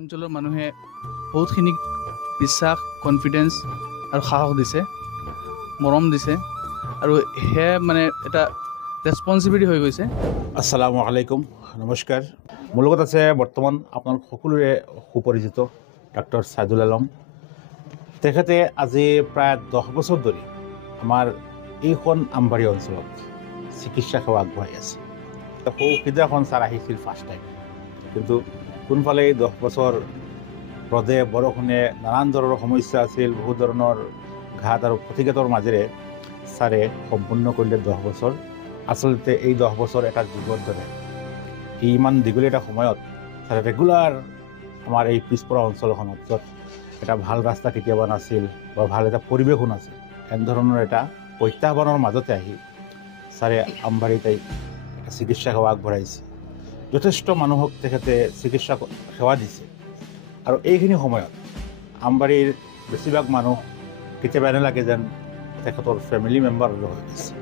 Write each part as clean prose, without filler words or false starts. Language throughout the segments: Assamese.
অঞ্চলৰ মানুহে বহুতখিনি বিশ্বাস কনফিডেন্স আৰু সাহস দিছে, মৰম দিছে আৰু সেয়া মানে এটা ৰেছপনচিবিলিটি হৈ গৈছে। আসসালামু আলাইকুম, নমস্কাৰ। মোৰ লগত আছে বৰ্তমান আপোনালোক সকলোৰে সুপৰিচিত ডাক্তৰ ছাইদুল আলম। তেখেতে আজি প্ৰায় 10 বছৰ ধৰি আমাৰ এইখন আমবাৰী অঞ্চলত চিকিৎসা সেৱা আগবঢ়াই আছে। সিদিনাখন ছাৰ আহিছিল ফাৰ্ষ্ট টাইম, কিন্তু কোনফালে 10 বছৰ ৰ'দে বৰষুণে নানান ধৰণৰ সমস্যা আছিল, বহুত ধৰণৰ ঘাট আৰু প্ৰতিঘাতৰ মাজেৰে ছাৰে সম্পূৰ্ণ কৰিলে 10 বছৰ। আচলতে এই 10 বছৰ এটা যুগৰ দৰে। ইমান দীঘলীয়া এটা সময়ত ছাৰে ৰেগুলাৰ আমাৰ এই পিছপৰা অঞ্চলখনত, য'ত এটা ভাল ৰাস্তা কেতিয়াবা নাছিল বা ভাল এটা পৰিৱেশো নাছিল, এনেধৰণৰ এটা প্ৰত্যাহ্বানৰ মাজতে আহি ছাৰে আমবাৰীত এটা চিকিৎসা সেৱা আগবঢ়াইছে। যথেষ্ট মানুহক তেখেতে চিকিৎসা সেৱা দিছে আৰু এইখিনি সময়ত আমবাৰীৰ বেছিভাগ মানুহ কেতিয়াবা এনে লাগে যেন তেখেতৰ ফেমিলি মেম্বাৰ হৈ গৈছে।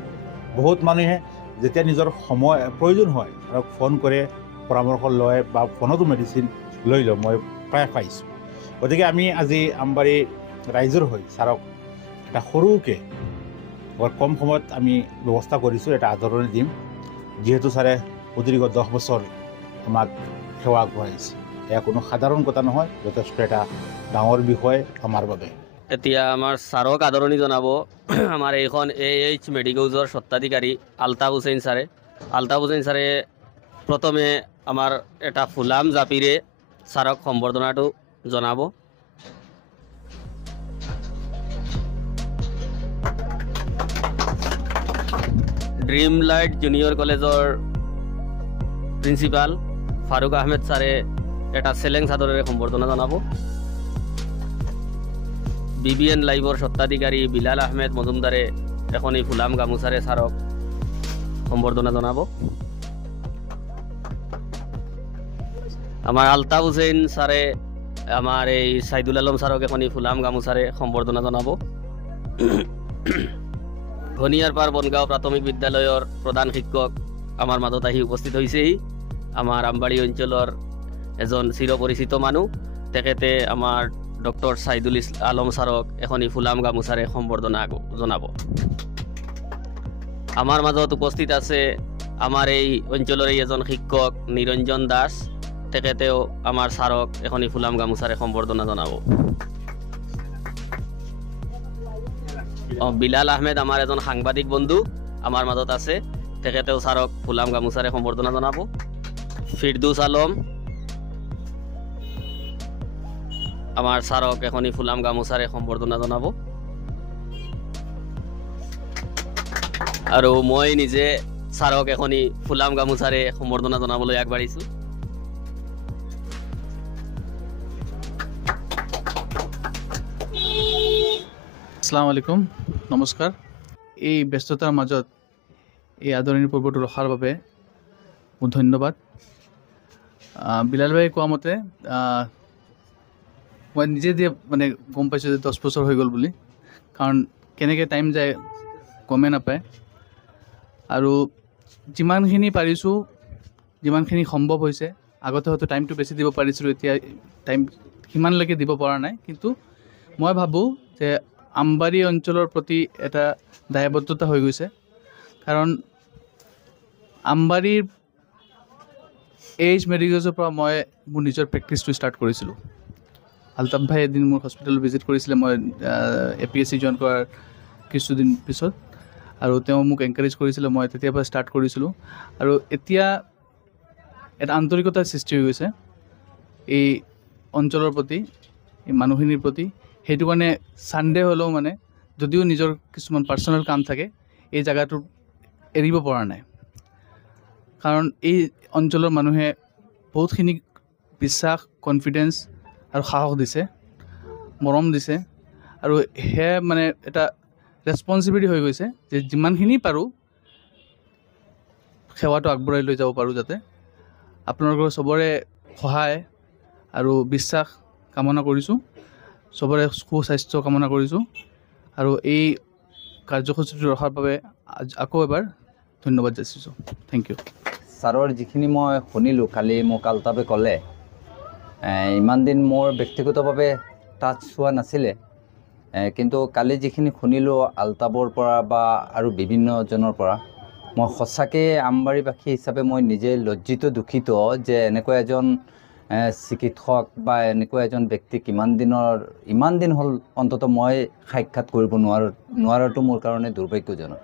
বহুত মানুহে যেতিয়া নিজৰ সময় প্ৰয়োজন হয় আৰু ফোন কৰে, পৰামৰ্শ লয় বা ফোনতো মেডিচিন লৈ লয়, মই প্ৰায় পাইছোঁ। গতিকে আমি আজি আমবাৰী ৰাইজৰ হৈ ছাৰক এটা সৰুকৈ বৰ কম সময়ত আমি ব্যৱস্থা কৰিছোঁ, এটা আদৰণি দিম, যিহেতু ছাৰে সুদীৰ্ঘ 10 বছৰ আমাক সেৱা আগবঢ়াইছে। এয়া কোনো সাধাৰণ কথা নহয়, যথেষ্ট এটা ডাঙৰ বিষয় আমাৰ বাবে। এতিয়া আমাৰ ছাৰক আদৰণি জনাব আমাৰ এইখন AH মেডিকেলছৰ স্বত্বাধিকাৰী আলতাফ হুছেইন ছাৰে। আলতাফ হুছেইন ছাৰে প্ৰথমে আমাৰ এটা ফুলাম জাপিৰে ছাৰক সম্বৰ্ধনাটো জনাব। ড্ৰিম লাইট জুনিয়ৰ কলেজৰ প্ৰিন্সিপাল ফাৰুক আহমেদ ছাৰে এটা চেলেং চাদৰেৰে সম্বৰ্ধনা জনাব। BBN লাইভৰ স্বত্বাধিকাৰী বিলাল আহমেদ মজুমদাৰে এখনি ফুলাম গামোচাৰে ছাৰক সম্বৰ্ধনা জনাব। আমাৰ আলতাফ হুছেইন ছাৰে আমাৰ এই ছাইদুল আলম ছাৰক এখনি ফুলাম গামোচাৰে সম্বৰ্ধনা জনাব। ঘনিয়াৰপাৰ বনগাঁও প্ৰাথমিক বিদ্যালয়ৰ প্ৰধান শিক্ষক আমাৰ মাজত আহি উপস্থিত হৈছেহি। আমাৰ আমবাৰী অঞ্চলৰ এজন চিৰপৰিচিত মানুহ, তেখেতে আমাৰ ডক্টৰ ছাইদুল আলম ছাৰক এখনি ফুলাম গামোচাৰে সম্বৰ্ধনা জনাব। আমাৰ মাজত উপস্থিত আছে আমাৰ এই অঞ্চলৰে এজন শিক্ষক নিৰঞ্জন দাস, তেখেতেও আমাৰ ছাৰক এখনি ফুলাম গামোচাৰে সম্বৰ্ধনা জনাব। বিলাল আহমেদ আমাৰ এজন সাংবাদিক বন্ধু আমাৰ মাজত আছে, তেখেতেও ছাৰক ফুলাম গামোচাৰে সম্বৰ্ধনা জনাব। ফিৰদৌছ আলম আমাৰ ছাৰক এখনি ফুলাম গামোচাৰে সম্বৰ্ধনা জনাব। আৰু মই নিজে ছাৰক এখনি ফুলাম গামোচাৰে সম্বৰ্ধনা জনাবলৈ আগবাঢ়িছোঁ। আসসালামু আলাইকুম, নমস্কাৰ। এই ব্যস্ততাৰ মাজত এই আদৰণি পৰ্বটো ৰখাৰ বাবে মোৰ ধন্যবাদ। বিলাল ভাই কোৱা মতে মই নিজে মানে গম পাইছোঁ যে 10 বছৰ হৈ গ'ল বুলি, কাৰণ কেনেকৈ টাইম যায় গমেই নাপায়। আৰু যিমানখিনি পাৰিছোঁ, যিমানখিনি সম্ভৱ হৈছে, আগতে হয়তো টাইমটো বেছি দিব পাৰিছিলোঁ, এতিয়া টাইম সিমানলৈকে দিব পৰা নাই। কিন্তু মই ভাবোঁ যে আমবাৰী অঞ্চলৰ প্ৰতি এটা দায়বদ্ধতা হৈ গৈছে, কাৰণ আমবাৰীৰ AH মেডিকেলছৰ পৰা মই মোৰ নিজৰ প্ৰেক্টিছটো ষ্টাৰ্ট কৰিছিলোঁ। আলতাফ ভাই এদিন মোৰ হস্পিটেলত ভিজিট কৰিছিলে মই APSC জইন কৰাৰ কিছুদিন পিছত, আৰু তেওঁ মোক এনকাৰেজ কৰিছিলে, মই তেতিয়াৰ পৰা ষ্টাৰ্ট কৰিছিলোঁ। আৰু এতিয়া এটা আন্তৰিকতাৰ সৃষ্টি হৈ গৈছে এই অঞ্চলৰ প্ৰতি, এই মানুহখিনিৰ প্ৰতি। সেইটো কাৰণে ছানডে হ'লেও মানে যদিও নিজৰ কিছুমান পাৰ্চনেল কাম থাকে, এই জেগাটো এৰিব পৰা নাই, কাৰণ এই অঞ্চলৰ মানুহে বহুতখিনি বিশ্বাস কনফিডেন্স আৰু সাহস দিছে, মৰম দিছে আৰু সেয়া মানে এটা ৰেছপনচিবিলিটি হৈ গৈছে যে যিমানখিনি পাৰোঁ সেৱাটো আগবঢ়াই লৈ যাব পাৰোঁ, যাতে আপোনালোকৰ চবৰে সহায় আৰু বিশ্বাস কামনা কৰিছোঁ, চবৰে সুস্বাস্থ্য কামনা কৰিছোঁ। আৰু এই কাৰ্যসূচীটো ৰখাৰ বাবে আকৌ এবাৰ ধন্যবাদ যাচিছোঁ। Thank U. ছাৰৰ যিখিনি মই শুনিলোঁ কালি মোক আলতাফে ক'লে, ইমান দিন মোৰ ব্যক্তিগতভাৱে টাচ হোৱা নাছিলে, কিন্তু কালি যিখিনি শুনিলোঁ আলতাবৰ পৰা বা আৰু বিভিন্নজনৰ পৰা, মই সঁচাকৈ আমবাৰীবাসী হিচাপে মই নিজে লজ্জিত দুখিত যে এনেকুৱা এজন চিকিৎসক বা এনেকুৱা এজন ব্যক্তিক ইমান দিন হ'ল অন্ততঃ মই সাক্ষাৎ কৰিব নোৱাৰাটো মোৰ কাৰণে দুৰ্ভাগ্যজনক।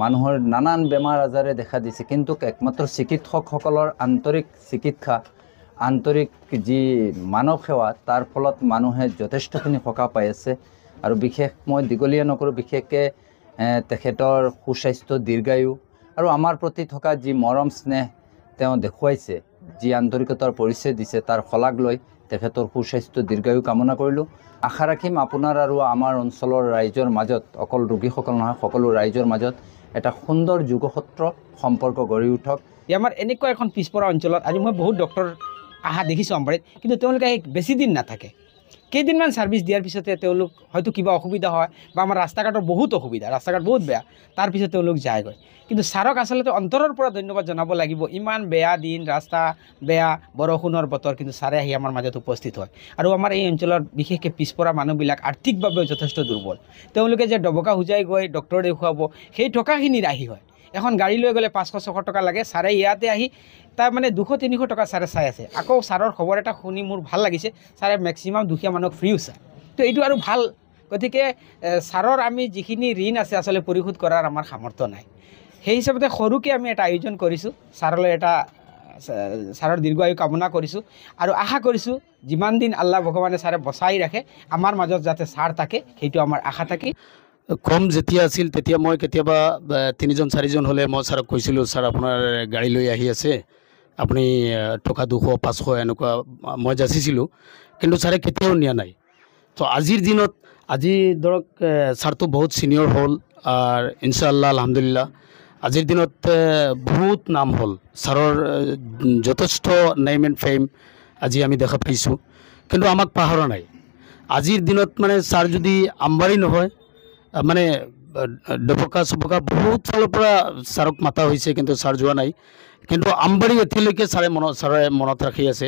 মানুহৰ নানান বেমাৰ আজাৰে দেখা দিছে, কিন্তু একমাত্ৰ চিকিৎসকসকলৰ আন্তৰিক চিকিৎসা, আন্তৰিক যি মানৱ সেৱা, তাৰ ফলত মানুহে যথেষ্টখিনি সকাহ পাই আছে। আৰু বিশেষ মই দীঘলীয়া নকৰোঁ, বিশেষকৈ তেখেতৰ সুস্বাস্থ্য, দীৰ্ঘায়ু আৰু আমাৰ প্ৰতি থকা যি মৰম স্নেহ তেওঁ দেখুৱাইছে, যি আন্তৰিকতাৰ পৰিচয় দিছে, তাৰ শলাগ লৈ তেখেতৰ সুস্বাস্থ্য, দীৰ্ঘায়ু কামনা কৰিলোঁ। আশা ৰাখিম আপোনাৰ আৰু আমাৰ অঞ্চলৰ ৰাইজৰ মাজত, অকল ৰোগীসকল নহয় সকলো ৰাইজৰ মাজত এটা সুন্দৰ যোগসূত্ৰ সম্পৰ্ক গঢ়ি উঠক। আমাৰ এনেকুৱা এখন পিছপৰা অঞ্চলত আজি মই বহুত ডক্টৰ অহা দেখিছোঁ আমবাৰীত, কিন্তু তেওঁলোকে বেছি দিন নাথাকে। কেইদিনমান ছাৰ্ভিচ দিয়াৰ পিছতে তেওঁলোক হয়তো কিবা অসুবিধা হয় বা আমাৰ ৰাস্তা ঘাটৰ বহুত অসুবিধা, ৰাস্তা ঘাট বহুত বেয়া, তাৰপিছত তেওঁলোক যায়গৈ। কিন্তু ছাৰক আচলতে অন্তৰৰ পৰা ধন্যবাদ জনাব লাগিব। ইমান বেয়া দিন, ৰাস্তা বেয়া, বৰষুণৰ বতৰ, কিন্তু ছাৰে আহি আমাৰ মাজত উপস্থিত হয়। আৰু আমাৰ এই অঞ্চলত বিশেষকৈ পিছপৰা মানুহবিলাক আৰ্থিকভাৱেও যথেষ্ট দুৰ্বল। তেওঁলোকে যে ডবকা হোজাই গৈ ডক্টৰ দেখুৱাব, সেই টকাখিনি ৰাহি হয়। এখন গাড়ী লৈ গ'লে 500-600 টকা লাগে, ছাৰে ইয়াতে আহি তাৰ মানে 200-300 টকা ছাৰে চাই আছে। আকৌ ছাৰৰ খবৰ এটা শুনি মোৰ ভাল লাগিছে, ছাৰে মেক্সিমাম দুখীয়া মানুহক ফ্ৰীও চায়। তো এইটো আৰু ভাল। গতিকে ছাৰৰ আমি যিখিনি ঋণ আছে আচলতে পৰিশোধ কৰাৰ আমাৰ সামৰ্থ্য নাই। সেই হিচাপতে সৰুকৈ আমি এটা আয়োজন কৰিছোঁ, ছাৰলৈ ছাৰৰ দীৰ্ঘায়ু কামনা কৰিছোঁ আৰু আশা কৰিছোঁ যিমান দিন আল্লাহ ভগৱানে ছাৰে বচাই ৰাখে, আমাৰ মাজত যাতে ছাৰ থাকে, সেইটো আমাৰ আশা থাকে। কম যেতিয়া আছিল তেতিয়া মই কেতিয়াবা 3জন-4জন হ'লে মই ছাৰক কৈছিলোঁ, ছাৰ আপোনাৰ গাড়ী লৈ আহি আছে, আপুনি টকা 200-500 এনেকুৱা মই যাচিছিলোঁ, কিন্তু ছাৰে কেতিয়াও নিয়া নাই। তো আজিৰ দিনত, আজি ধৰক ছাৰটো বহুত ছিনিয়ৰ হ'ল আৰু ইনশাআল্লাহ আলহামদুলিল্লাহ আজিৰ দিনত বহুত নাম হ'ল ছাৰৰ, যথেষ্ট নেইম এণ্ড ফেম আজি আমি দেখা পাইছোঁ, কিন্তু আমাক পাহৰা নাই। আজিৰ দিনত মানে ছাৰ যদি আমবাৰী নহয়, মানে ডবকা চবকা বহুত ফালৰ পৰা ছাৰক মাতা হৈছে, কিন্তু ছাৰ যোৱা নাই। কিন্তু আমবাৰী এতিয়ালৈকে ছাৰে মনত ৰাখি আছে।